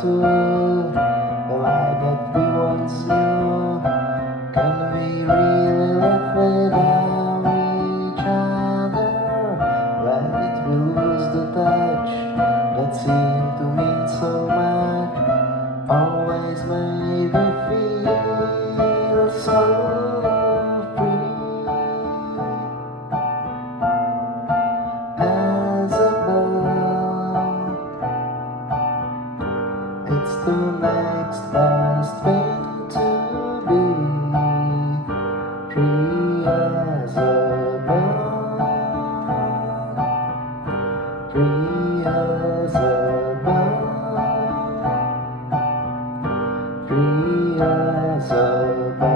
to the life that we once knew. Can we really live without each other? Where did we lose the touch that seemed to mean so much? Always made me feel so free as a bird. It's the next best thing to be free as a bird, free as a bird, free as a bird.